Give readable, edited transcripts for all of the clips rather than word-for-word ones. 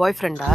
பாய் ஃப்ரெண்டா?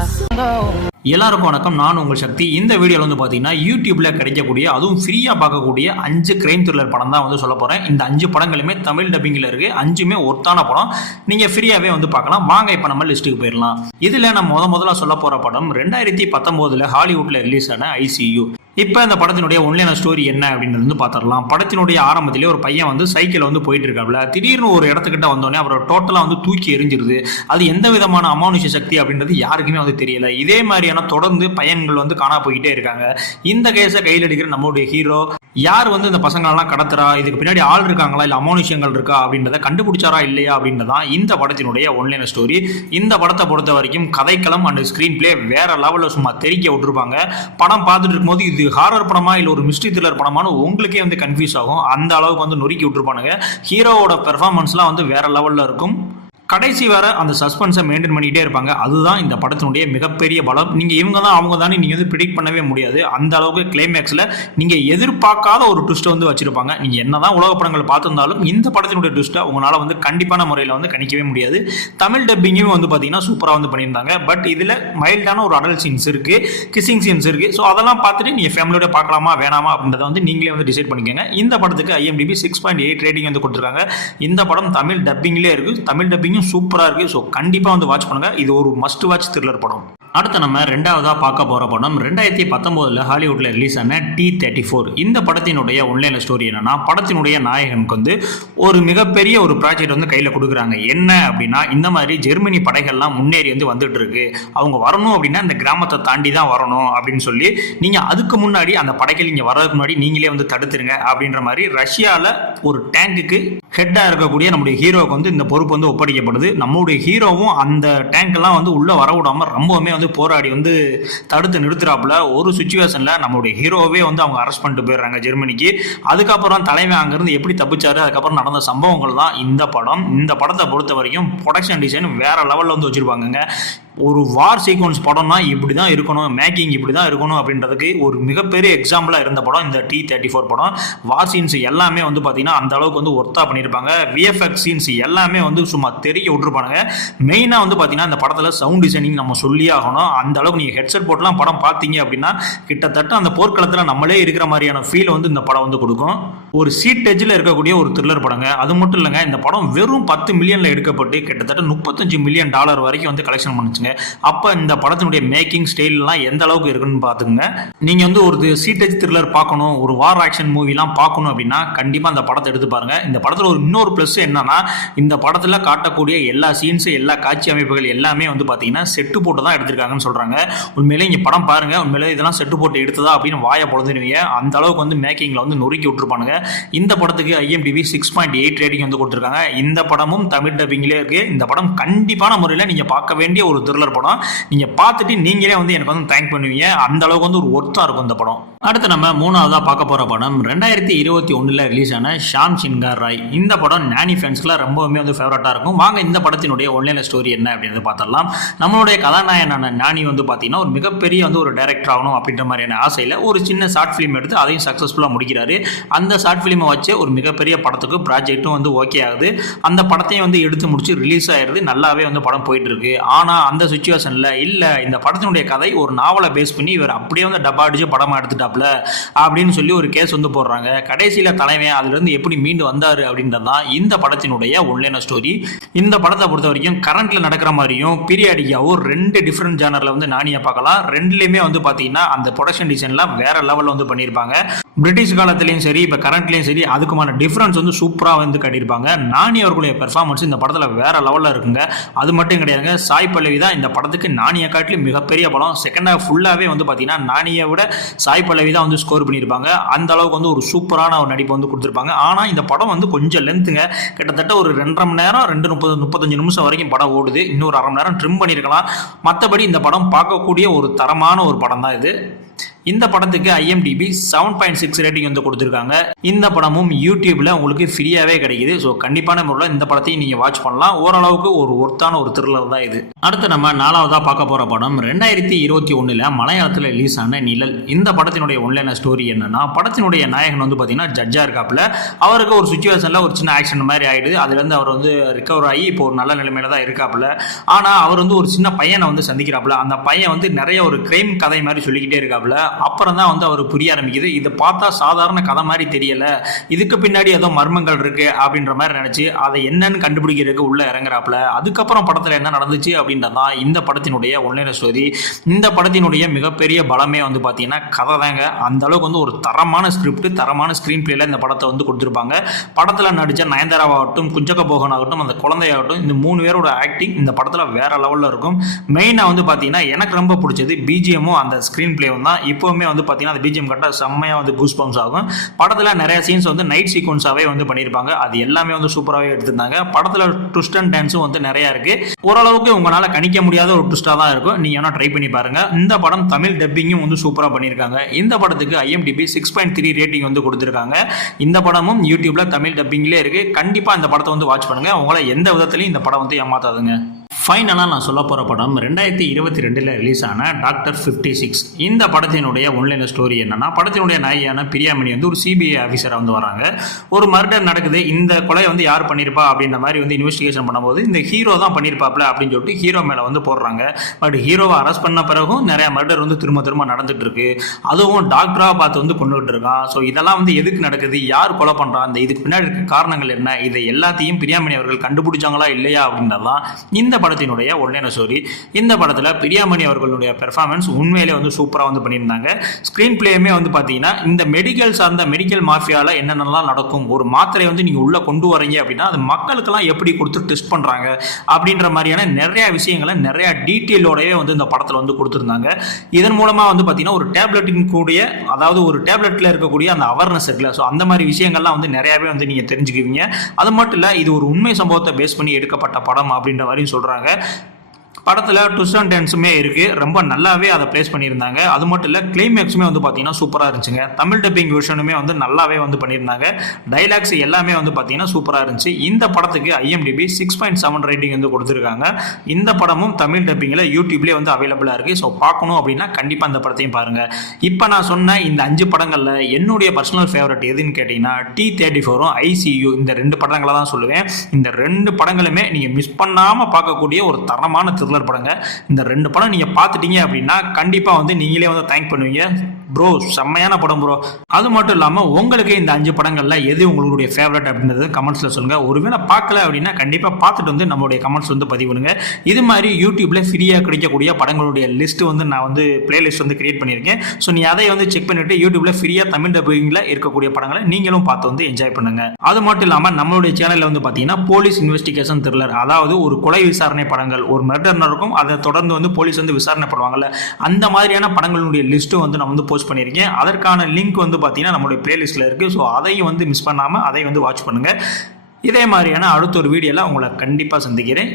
எல்லாருக்கும் வணக்கம். நான் உங்கள் சக்தி. இந்த வீடியோவில் வந்து பார்த்தீங்கன்னா யூடியூப்ல கிடைக்கக்கூடிய அதுவும் ஃப்ரீயாக பார்க்கக்கூடிய 5 கிரைம் த்ரில்லர் படம் தான் வந்து சொல்ல போகிறேன். இந்த 5 படங்களுமே தமிழ் டப்பிங்கில் இருக்குது. 5மே ஒர்த்தான படம். நீங்கள் ஃப்ரீயாகவே வந்து பார்க்கலாம். வாங்க இப்போ நம்ம லிஸ்ட்டுக்கு போயிடலாம். இதில் நம்ம முதல்ல சொல்ல போகிற படம் 2019 ஹாலிவுட்டில் ரிலீஸ் ஆன ICU. இப்போ இந்த படத்தினுடைய ஒன்லைன ஸ்டோரி என்ன அப்படின்றது வந்து பார்த்துடலாம். படத்தினுடைய ஆரம்பத்திலே ஒரு பையன் வந்து சைக்கிள் வந்து போயிட்டு இருக்காப்ல. திடீர்னு ஒரு இடத்துக்கிட்ட வந்தோடனே அவரோட டோட்டலாக வந்து தூக்கி எரிஞ்சிருது. அது எந்த விதமான அமானுஷ சக்தி அப்படின்றது யாருக்குமே வந்து தெரியல. இதே மாதிரியான தொடர்ந்து பையன்கள் வந்து காணா போய்கிட்டே இருக்காங்க. இந்த கேஸை கையில் எடுக்கிற நம்மளுடைய ஹீரோ யார் வந்து இந்த பசங்களெல்லாம் கடத்துறா, இதுக்கு பின்னாடி ஆள் இருக்காங்களா இல்லை அமானுஷங்கள் இருக்கா அப்படின்றத கண்டுபிடிச்சாரா இல்லையா அப்படின்றதான் இந்த படத்தினுடைய ஒன்லைன ஸ்டோரி. இந்த படத்தை பொறுத்த வரைக்கும் கதைக்களம் அண்ட் ஸ்க்ரீன் பிளே வேற லெவலில் சும்மா தெரிக்க விட்டுருப்பாங்க. படம் பார்த்துட்டு இருக்கும்போது இது ஹாரர் படமா இல்லை ஒரு மிஸ்ட்ரி த்ரில்லர் படமானு உங்களுக்கே வந்து கன்ஃபியூஸ் ஆகும். அந்த அளவுக்கு வந்து நொறுக்கி விட்டுருப்பானுங்க. ஹீரோவோட பெர்ஃபார்மன்ஸ்லாம் வந்து வேற லெவலில் இருக்கும். கடைசி வர அந்த சஸ்பென்ஸை மெயின்டைன் பண்ணிகிட்டே இருப்பாங்க. அதுதான் இந்த படத்தினுடைய மிகப்பெரிய பலம். நீங்கள் இவங்க தான் அவங்க தானே நீங்கள் வந்து ப்ரிடிக்ட் பண்ணவே முடியாது. அந்த அளவுக்கு கிளைமேக்ஸில் நீங்கள் எதிர்பார்க்காத ஒரு ட்விஸ்ட்டை வந்து வச்சிருப்பாங்க. நீங்கள் என்ன தான் உலக படங்கள் பார்த்துருந்தாலும் இந்த படத்தினுடைய ட்விஸ்ட்டை உங்களால் வந்து கண்டிப்பான முறையில் வந்து கணிக்கவே முடியாது. தமிழ் டப்பிங்கும் வந்து பார்த்தீங்கன்னா சூப்பராக வந்து பண்ணியிருந்தாங்க. பட் இதில் மைல்டான ஒரு அடல்ட் சீன்ஸ் இருக்குது, கிசிங் சீன்ஸ் இருக்குது. ஸோ அதெல்லாம் பார்த்துட்டு நீங்கள் ஃபேமிலியோட பார்க்கலாமா வேணாமா அப்படின்றத வந்து நீங்களே வந்து டிசைட் பண்ணிக்கோங்க. இந்த படத்துக்கு IMDb 6.8 ரேட்டிங் வந்து கொடுத்துருக்காங்க. இந்த படம் தமிழ் டப்பிங்லேயே இருக்குது. தமிழ் டப்பிங் சூப்பரா இருக்கு. ஸோ கண்டிப்பா வந்து வாட்ச் பண்ணுங்க. இது ஒரு மஸ்ட் வாட்ச் த்ரில்லர் படம். அடுத்து நம்ம ரெண்டாவதா பார்க்க போற படம் 2019 ஹாலிவுட்ல ரிலீஸ் ஆன T-34. இந்த படத்தினுடைய ஒன்லைன் ஸ்டோரி என்னன்னா, படத்தினுடைய நாயகனுக்கு வந்து ஒரு மிகப்பெரிய ஒரு ப்ராஜெக்ட் வந்து கையில கொடுக்குறாங்க. என்ன அப்படின்னா, இந்த மாதிரி ஜெர்மனி படைகள்லாம் முன்னேறி வந்து வந்துட்டு இருக்கு. அவங்க வரணும் அப்படின்னா இந்த கிராமத்தை தாண்டி தான் வரணும் அப்படின்னு சொல்லி நீங்க அதுக்கு முன்னாடி அந்த படைகள் இங்க வர்றதுக்கு முன்னாடி நீங்களே வந்து தடுத்துருங்க அப்படின்ற மாதிரி ரஷ்யால ஒரு டேங்குக்கு ஹெட்டா இருக்கக்கூடிய நம்முடைய ஹீரோவுக்கு வந்து இந்த பொறுப்பு வந்து ஒப்படைக்கப்படுது. நம்மளுடைய ஹீரோவும் அந்த டேங்க் எல்லாம் வந்து உள்ள வர விடாம ரொம்பவுமே வந்து போராடி வந்து தடுத்து நிறுத்துறாப்புல. ஒரு சுச்சுவேஷன்ல நம்மளுடைய ஹீரோவே வந்து அவங்க அரெஸ்ட் பண்ணிட்டு போயிடுறாங்க ஜெர்மனிக்கு. அதுக்கப்புறம் தலைவன் அங்கிருந்து எப்படி தப்பிச்சாரு, அதுக்கப்புறம் நடந்த சம்பவங்கள் தான் இந்த படம். இந்த படத்தை பொறுத்த வரைக்கும் ப்ரொடக்ஷன் டிசைன் வேற லெவல்ல வந்து வச்சிருப்பாங்க. ஒரு வார் சீக்வன்ஸ் படம்னா இப்படி தான் இருக்கணும், மேக்கிங் இப்படி தான் இருக்கணும் அப்படின்றதுக்கு ஒரு மிகப்பெரிய எக்ஸாம்பிளாக இருந்த படம் இந்த T-34 படம். வார் சீன்ஸ் எல்லாமே வந்து பார்த்தீங்கன்னா அந்த அளவுக்கு வந்து ஒர்த்தா பண்ணியிருப்பாங்க. VFX சீன்ஸ் எல்லாமே வந்து சும்மா தெரிய விட்டுருப்பாங்க. மெயினாக வந்து பார்த்தீங்கன்னா இந்த படத்தில் சவுண்ட் டிசைனிங் நம்ம சொல்லியே ஆகணும். அந்த அளவுக்கு நீங்கள் ஹெட்செட் போட்டுலாம் படம் பார்த்தீங்க அப்படின்னா கிட்டத்தட்ட அந்த போர்க்களத்தில் நம்மளே இருக்கிற மாதிரியான ஃபீல் வந்து இந்த படம் வந்து கொடுக்கும். ஒரு சீட் எட்ஜில் இருக்கக்கூடிய ஒரு த்ரில்லர் படங்க. அது மட்டும் இல்லைங்க, இந்த படம் வெறும் 10 மில்லியனில் எடுக்கப்பட்டு கிட்டத்தட்ட $35 மில்லியன் வரைக்கும் வந்து கலெக்ஷன் பண்ணுச்சுங்க. அப்ப இந்த படத்தினுடைய மேக்கிங் ஸ்டைல்லாம் எந்த அளவுக்கு இருக்குன்னு பாத்துங்க. நீங்க வந்து ஒரு சீட்டேஜ் த்ரில்லர் பார்க்கணும், ஒரு வார் ஆக்ஷன் மூவிலாம் பார்க்கணும் அப்படின்னா கண்டிப்பா அந்த படத்தை எடுத்து பாருங்க. இந்த படத்துல ஒரு இன்னொரு பிளஸ் என்னன்னா, இந்த படத்துல காட்டக்கூடிய எல்லா சீன்ஸ், எல்லா காட்சி அமைப்புகள் எல்லாமே வந்து பாத்தீங்கன்னா செட்டு போட்டு தான் எடுத்திருக்காங்கன்னு சொல்றாங்க. உண்மையிலே இங்க படம் பாருங்க, உண்மையிலே இதெல்லாம் செட்டு போட்டு எடுத்ததா அப்படின்னு வாயை பொழுதுருவீங்க. அந்த அளவுக்கு வந்து மேக்கிங்ல வந்து நொறுக்கி விட்டுருப்பானுங்க. இந்த படத்துக்கு IMDb 6.8 ரேட்டிங் வந்து கொடுத்துருக்காங்க. இந்த படமும் தமிழ் டப்பிங்லேயே இருக்கு. இந்த படம் கண்டிப்பான முறையில் நீங்க பார்க்க வேண்டிய ஒரு த்ரில்லர் படம். நீங்க பார்த்துட்டு நீங்களே வந்து எனக்கு வந்து தேங்க் பண்ணுவீங்க. அந்த அளவுக்கு வந்து ஒரு ஒர்த்தா இருக்கும் இந்த படம். அடுத்து நம்ம மூணாவதா பார்க்க போற படம் 2021 ரிலீஸ் ஆன ஷாம் சின்கார் ராய். இந்த படம் நானி ஃபேன்ஸ்க்குலாம் ரொம்பவுமே வந்து ஃபேவரட்டா இருக்கும். வாங்க இந்த படத்தினுடைய ஒன்லைன் ஸ்டோரி என்ன அப்படின்றத பார்த்தரலாம். நம்மளுடைய கதாநாயகனான நானி வந்து பார்த்தீங்கன்னா ஒரு மிகப்பெரிய வந்து ஒரு டைரக்டர் ஆகணும் அப்படின்ற மாதிரியான ஆசையில் ஒரு சின்ன ஷார்ட் ஃபிலிம் எடுத்து அதையும் சக்ஸஸ்ஃபுல்லாக முடிக்கிறாரு. அந்த ஷார்ட் ஃபிலிமை வச்சு ஒரு மிகப்பெரிய படத்துக்கு ப்ராஜெக்ட்டும் வந்து ஓகே ஆகுது. அந்த படத்தையும் வந்து எடுத்து முடிச்சு ரிலீஸ் ஆயிடுது. நல்லாவே வந்து படம் போயிட்டு இருக்கு. ஆனால் அந்த சுச்சுவேஷன்ல இல்ல, இந்த படத்தினுடைய கதை ஒரு நாவலை பேஸ் பண்ணி இவர் அப்படியே வந்து டப்பா அடிச்சு படமா எடுத்துட்டாப்ல அப்படின்னு சொல்லி ஒரு கேஸ் வந்து போடுறாங்க. கடைசியில தலைவன் அதுல இருந்து எப்படி மீண்டு வந்தாரு அப்படின்றதான் இந்த படத்தினுடைய ஒன்லைன் ஸ்டோரி. இந்த படத்தை பொறுத்த வரைக்கும் கரண்ட்ல நடக்கிற மாதிரியும் பீரியாடிக்காவும் 2 டிஃப்ரெண்ட் ஜானர்ல வந்து நானியா பார்க்கலாம். ரெண்டுலயுமே வந்து பாத்தீங்கன்னா அந்த ப்ரொடக்ஷன் டிசைன்லாம் வேற லெவல்ல வந்து பண்ணியிருப்பாங்க. பிரிட்டிஷ் காலத்திலையும் சரி, இப்போ கரண்ட்லையும் சரி, அதுக்குமான டிஃபரன்ஸ் வந்து சூப்பராக வந்து காட்டியிருப்பாங்க. நானி அவர்களுடைய பெர்ஃபார்மன்ஸ் இந்த படத்தில் வேற லெவலில் இருக்குங்க. அது மட்டும் கிடையாதுங்க, சாய் பல்லவி தான் இந்த படத்துக்கு நானியை காட்டிலும் மிகப்பெரிய பலம். செகண்ட் ஹாஃப் ஃபுல்லாகவே வந்து பார்த்தீங்கன்னா நானியை விட சாய் பல்லவி தான் வந்து ஸ்கோர் பண்ணியிருப்பாங்க. அந்த அளவுக்கு வந்து ஒரு சூப்பரான ஒரு நடிப்பு வந்து கொடுத்துருப்பாங்க. ஆனால் இந்த படம் வந்து கொஞ்சம் லென்த்துங்க. கிட்டத்தட்ட ஒரு 2.5 மணி நேரம் 2:35 நிமிஷம் வரைக்கும் படம் ஓடுது. இன்னொரு 1/2 மணி நேரம் ட்ரிம் பண்ணியிருக்கலாம். மற்றபடி இந்த படம் பார்க்கக்கூடிய ஒரு தரமான ஒரு படம் தான் இது. இந்த படத்துக்கு IMDb 7.6 ரேட்டிங் வந்து கொடுத்துருக்காங்க. இந்த படமும் யூடியூப்ல உங்களுக்கு ஃப்ரீயாவே கிடைக்குது. ஸோ கண்டிப்பான முறையில் இந்த படத்தையும் நீங்க வாட்ச் பண்ணலாம். ஓரளவுக்கு ஒரு ஒர்த்தான ஒரு த்ரில்லர் தான் இது. அடுத்து நம்ம நாலாவதா பார்க்க போற படம் 2021 மலையாளத்தில் ரிலீஸ் ஆன நிழல். இந்த படத்தினுடைய ஒன்லைன ஸ்டோரி என்னன்னா, படத்தினுடைய நாயகன் வந்து பாத்தீங்கன்னா ஜட்ஜா இருக்காப்புல. அவருக்கு ஒரு சுச்சுவேஷன்ல ஒரு சின்ன ஆக்சிடென்ட் மாதிரி ஆயிடுது. அதுல இருந்து அவர் வந்து ரிகவர் ஆகி இப்போ ஒரு நல்ல நிலைமையில தான் இருக்காப்புல. ஆனா அவர் வந்து ஒரு சின்ன பையனை வந்து சந்திக்கிறாப்புல. அந்த பையன் வந்து நிறைய ஒரு கிரைம் கதை மாதிரி சொல்லிக்கிட்டே இருக்காப்புல. அப்புறம் தான் வந்து அவர் புரிய ஆரம்பிக்குது, இதை பார்த்தா சாதாரண கதை மாதிரி தெரியல, இதுக்கு பின்னாடி ஏதோ மர்மங்கள் இருக்கு அப்படின்ற மாதிரி நினைச்சு அதை என்னன்னு கண்டுபிடிக்கிறதுக்கு உள்ள இறங்குறாப்புல. அதுக்கப்புறம் படத்துல என்ன நடந்துச்சு அப்படின்றதான் இந்த படத்தினுடைய ஒன்லைன ஸ்டோரி. இந்த படத்தினுடைய மிகப்பெரிய பலமே வந்து பாத்தீங்கன்னா கதை தாங்க. அந்த அளவுக்கு வந்து ஒரு தரமான ஸ்கிரிப்ட், தரமான ஸ்கிரீன் பிளேல இந்த படத்தை வந்து கொடுத்துருப்பாங்க. படத்துல நடிச்ச நயன்தாராவாகட்டும், குஞ்சக்க போகன் ஆகட்டும், அந்த குழந்தையாகட்டும், இந்த 3 பேரோட ஆக்டிங் இந்த படத்துல வேற லெவல்ல இருக்கும். மெயினா வந்து பாத்தீங்கன்னா எனக்கு ரொம்ப பிடிச்சது பிஜிஎம்மும் அந்த ஸ்கிரீன் பிளேவும் தான். இப்போவுமே வந்து பார்த்தீங்கன்னா அந்த பிஜிஎம் கரெக்டாக செம்மையாக வந்து கூஸ் பம்ப்ஸ் ஆகும். படத்தில் நிறைய சீன்ஸ் வந்து நைட் சீக்வன்ஸாகவே வந்து பண்ணியிருப்பாங்க. அது எல்லாமே வந்து சூப்பராகவே எடுத்திருந்தாங்க. படத்தில் ட்விஸ்ட் அண்ட் டான்ஸும் வந்து நிறையா இருக்குது. ஓரளவுக்கு உங்களால் கணிக்க முடியாத ஒரு ட்விஸ்ட்டாக தான் இருக்கும். நீங்கள் வேணால் ட்ரை பண்ணி பாருங்கள். இந்த படம் தமிழ் டப்பிங்கும் வந்து சூப்பராக பண்ணியிருக்காங்க. இந்த படத்துக்கு IMDb 6.3 ரேட்டிங் வந்து கொடுத்துருக்காங்க. இந்த படமும் யூடியூப்ல தமிழ் டப்பிங்லேயே இருக்குது. கண்டிப்பாக இந்த படத்தை வந்து வாட்ச் பண்ணுங்கள். உங்களை எந்த விதத்துலையும் இந்த படம் வந்து ஏமாத்தாதுங்க. ஃபைனலாக நான் சொல்ல போகிற படம் 2022 ரிலீஸ் ஆன டாக்டர் 56. இந்த படத்தினுடைய ஒன்லைன் ஸ்டோரி என்னன்னா, படத்தினுடைய நாயகியான பிரியாமணி வந்து ஒரு CBI ஆஃபீஸராக வந்து வராங்க. ஒரு மர்டர் நடக்குது, இந்த கொலை வந்து யார் பண்ணியிருப்பா அப்படின்ற மாதிரி வந்து இன்வெஸ்டிகேஷன் பண்ணும்போது இந்த ஹீரோ தான் பண்ணியிருப்பாப்ல அப்படின்னு சொல்லிட்டு ஹீரோ மேலே வந்து போடுறாங்க. பட் ஹீரோவை அரெஸ்ட் பண்ண பிறகும் நிறைய மர்டர் வந்து திரும்ப நடந்துட்டு இருக்கு. அதுவும் டாக்டராக பார்த்து வந்து கொண்டுகிட்டு இருக்கான். ஸோ இதெல்லாம் வந்து எதுக்கு நடக்குது, யார் கொலை பண்ணுறான், இந்த இதுக்கு பின்னாடி இருக்க காரணங்கள் என்ன, இதை எல்லாத்தையும் பிரியாமணி அவர்கள் கண்டுபிடிச்சாங்களா இல்லையா அப்படின்றதான் இந்த படத்தினுடைய ஒன்லைன ஸ்டோரி. இந்த படத்துல பிரியாமணி அவர்களுடைய பெர்ஃபார்மன்ஸ் உண்மையிலே வந்து சூப்பரா வந்து பண்ணியிருந்தாங்க. ஸ்கிரீன் பிளேயுமே வந்து பாத்தீங்கன்னா இந்த மெடிக்கல் சார்ந்த மெடிக்கல் மாஃபியால என்னென்னலாம் நடக்கும், ஒரு மாத்திரை வந்து நீங்க உள்ள கொண்டு வரீங்க அப்படின்னா அது மக்களுக்கெல்லாம் எப்படி கொடுத்து டெஸ்ட் பண்றாங்க அப்படின்ற மாதிரியான நிறைய விஷயங்களை நிறைய டீட்டெயிலோடவே வந்து இந்த படத்துல வந்து கொடுத்துருந்தாங்க. இதன் மூலமா வந்து பாத்தீங்கன்னா ஒரு டேப்லெட்டின் கூடிய, அதாவது ஒரு டேப்லெட்ல இருக்கக்கூடிய அந்த அவேர்னஸ் இருக்குல்ல, ஸோ அந்த மாதிரி விஷயங்கள்லாம் வந்து நிறையவே வந்து நீங்க தெரிஞ்சுக்குவீங்க. அது மட்டும் இல்ல, இது ஒரு உண்மை சம்பவத்தை பேஸ் பண்ணி எடுக்கப்பட்ட படம் அப்படின்ற மாதிரி சொல்றாங்க. படத்தில் ட்விஸ்ட் அண்ட் டர்ன்ஸுமே இருக்கு, ரொம்ப நல்லாவே அதை பிளேஸ் பண்ணியிருந்தாங்க. அது மட்டும் இல்லை, கிளைமேக்ஸுமே வந்து பார்த்தீங்கன்னா சூப்பராக இருந்துச்சுங்க. தமிழ் டப்பிங் வெர்ஷனுமே வந்து நல்லாவே வந்து பண்ணியிருந்தாங்க. டைலாக்ஸ் எல்லாமே வந்து பார்த்தீங்கன்னா சூப்பராக இருந்துச்சு. இந்த படத்துக்கு IMDb 6.7 ரேட்டிங் வந்து கொடுத்துருக்காங்க. இந்த படமும் தமிழ் டப்பிங்கில் யூடியூப்லேயே வந்து அவைலபிளாக இருக்குது. ஸோ பார்க்கணும் அப்படின்னா கண்டிப்பாக இந்த படத்தையும் பாருங்கள். இப்போ நான் சொன்ன இந்த 5 படங்களில் என்னுடைய பர்சனல் ஃபேவரட் எதுன்னு கேட்டிங்கன்னா T34ம் ICU, இந்த 2 படங்களை தான் சொல்லுவேன். இந்த 2 படங்களுமே நீங்கள் மிஸ் பண்ணாமல் பார்க்கக்கூடிய ஒரு தரமான படங்க. இந்த 2 படம் நீங்க பார்த்துட்டீங்க அப்படின்னா கண்டிப்பா வந்து நீங்களே வந்து தேங்க் பண்ணுவீங்க. ப்ரோ செம்மையான படம் ப்ரோ. அது மட்டும் இல்லாம உங்களுக்கு இந்த 5 படங்கள்ல எது உங்களுடைய ஃபேவரட் அப்படின்றது கமெண்ட்ஸ்ல சொல்லுங்க. ஒருவேளை பார்க்கல அப்படின்னா கண்டிப்பா பார்த்துட்டு வந்து நம்மளுடைய கமெண்ட்ஸ் வந்து பதிவு பண்ணுங்க. இது மாதிரி யூடியூப்ல ஃப்ரீயா கிடைக்கக்கூடிய படங்களுடைய லிஸ்ட் வந்து நான் வந்து பிளேலிஸ்ட் வந்து கிரியேட் பண்ணியிருக்கேன். ஸோ நீ அதை வந்து செக் பண்ணிட்டு யூடியூப்ல ஃப்ரீயா தமிழ் டப்பிங்ல இருக்கக்கூடிய படங்களை நீங்களும் பார்த்து வந்து என்ஜாய் பண்ணுங்க. அது மட்டும் இல்லாம நம்மளுடைய சேனல்ல வந்து பாத்தீங்கன்னா போலீஸ் இன்வெஸ்டிகேஷன் த்ரில்லர், அதாவது ஒரு கொலை விசாரணை படங்கள், ஒரு மர்டர் இருக்கும், அதை தொடர்ந்து வந்து போலீஸ் வந்து விசாரணை பண்ணுவாங்கல்ல, அந்த மாதிரியான படங்களுடைய லிஸ்ட்டும் வந்து நான் வந்து போஸ்ட் பண்ணியிருக்கேன். அதற்கான லிங்க் வந்து பார்த்தீங்கன்னா நம்மளுடைய பிளேலிஸ்ட்ல இருக்கு. ஸோ அதையும் வந்து மிஸ் பண்ணாம அதை வந்து வாட்ச் பண்ணுங்க. இதே மாதிரியான அடுத்த ஒரு வீடியோல உங்களை கண்டிப்பாக சந்திக்கிறேன்.